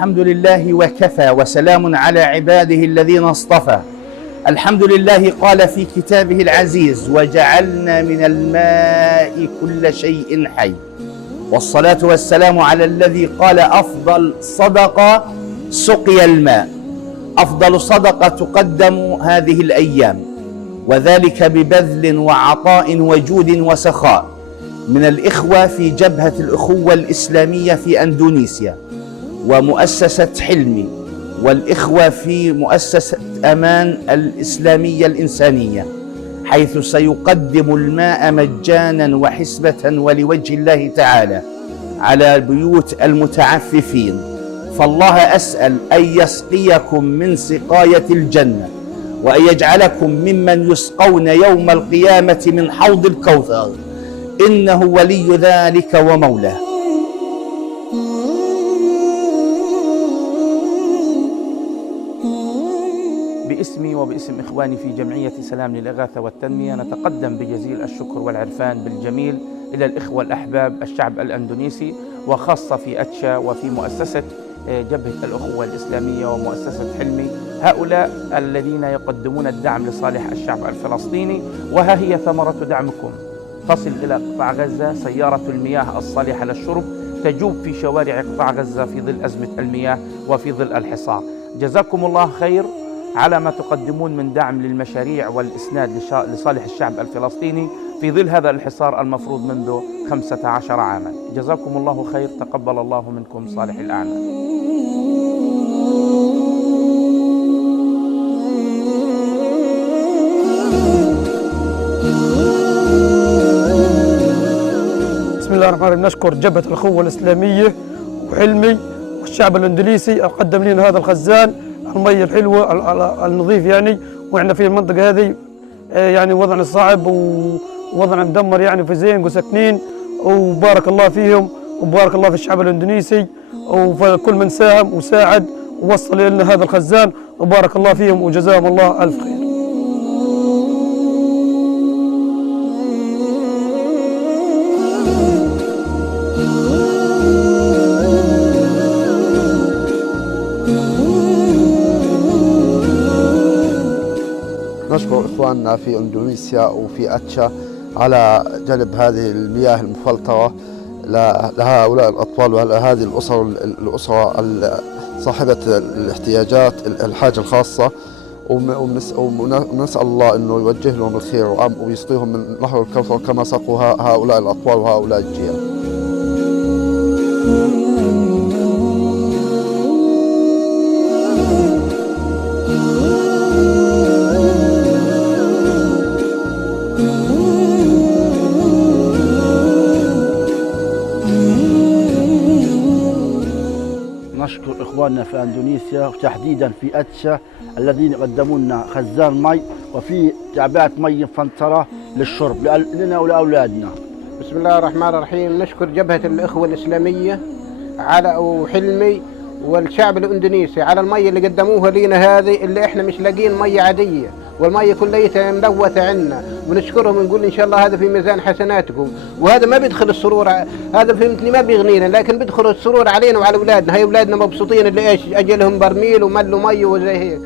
الحمد لله وكفى وسلام على عباده الذين اصطفى. الحمد لله قال في كتابه العزيز: وجعلنا من الماء كل شيء حي. والصلاة والسلام على الذي قال: أفضل صدقة سقي الماء. أفضل صدقة تقدم هذه الأيام، وذلك ببذل وعطاء وجود وسخاء من الإخوة في جبهة الأخوة الإسلامية في أندونيسيا ومؤسسة حلمي، والإخوة في مؤسسة أمان الإسلامية الإنسانية، حيث سيقدم الماء مجانا وحسبة ولوجه الله تعالى على بيوت المتعففين. فالله أسأل أن يسقيكم من سقاية الجنة، وأن يجعلكم ممن يسقون يوم القيامة من حوض الكوثر، إنه ولي ذلك ومولاه. باسمي وباسم إخواني في جمعية سلام للإغاثة والتنمية نتقدم بجزيل الشكر والعرفان بالجميل إلى الإخوة الأحباب الشعب الأندونيسي، وخاصة في أتشا وفي مؤسسة جبهة الأخوة الإسلامية ومؤسسة حلمي، هؤلاء الذين يقدمون الدعم لصالح الشعب الفلسطيني. وها هي ثمرة دعمكم: تصل إلى قطاع غزة سيارة المياه الصالحة للشرب تجوب في شوارع قطاع غزة في ظل أزمة المياه وفي ظل الحصار. جزاكم الله خير على ما تقدمون من دعم للمشاريع والإسناد لصالح الشعب الفلسطيني في ظل هذا الحصار المفروض منذ 15 عاما. جزاكم الله خير، تقبل الله منكم صالح الأعمال. بسم الله الرحمن الرحيم. نشكر جبهة الأخوة الإسلامية وحلمي والشعب الإندونيسي قدم لنا هذا الخزان المية الحلوة النظيف يعني، وإحنا في المنطقة هذه يعني وضعنا صعب ووضعنا مدمر يعني في زين وساكنين، وبارك الله فيهم وبارك الله في الشعب الإندونيسي وكل من ساهم وساعد ووصل لنا هذا الخزان، وبارك الله فيهم وجزاهم الله ألف خير. نشكر إخواننا في إندونيسيا وفي أتشا على جلب هذه المياه المفلترة لهؤلاء الأطفال وهذه الأسرة صاحبة الاحتياجات الحاجة الخاصة، ونسأل الله أنه يوجه لهم الخير ويسقيهم من نهر الكوثر كما سقوا هؤلاء الأطفال وهؤلاء الجيال. نشكر إخواننا في أندونيسيا وتحديدا في أتشا الذين قدموا لنا خزان مي وفي تعبئة مي مفلترة للشرب لنا ولأولادنا. بسم الله الرحمن الرحيم. نشكر جبهة الأخوة الإسلامية على وحلمي والشعب الإندونيسي على المي اللي قدموها لنا هذه، اللي احنا مش لاقين مي عادية، والمي كليتها ملوثة عنا، ونشكرهم ونقول إن شاء الله هذا في ميزان حسناتكم. وهذا ما بيدخل السرور، هذا فهمتني ما بيغنينا، لكن بيدخل السرور علينا وعلى أولادنا. هاي أولادنا مبسوطين اللي إيش أجلهم برميل وملوا مي وزي هيك.